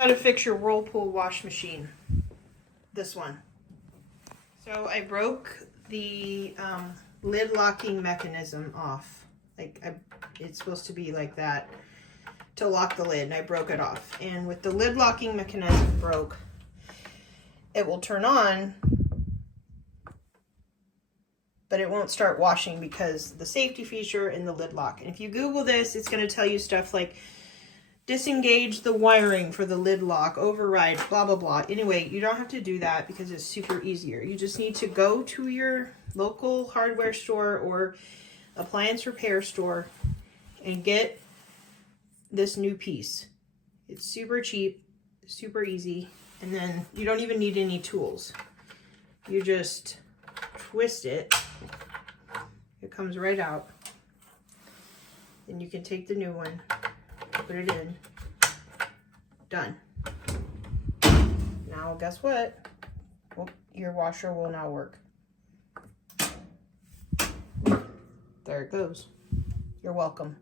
How to fix your Whirlpool wash machine. This one. So I broke the lid locking mechanism off. It's supposed to be like that to lock the lid, and I broke it off. And with the lid locking mechanism broke, it will turn on, but it won't start washing because the safety feature in the lid lock. And if you Google this, it's going to tell you stuff like disengage the wiring for the lid lock, override, blah, blah, blah. Anyway, you don't have to do that because it's super easier. You just need to go to your local hardware store or appliance repair store and get this new piece. It's super cheap, super easy, and then you don't even need any tools. You just twist it. It comes right out. Then you can take the new one, put it in. Done. Now, guess what? Well, your washer will now work. There it goes. You're welcome.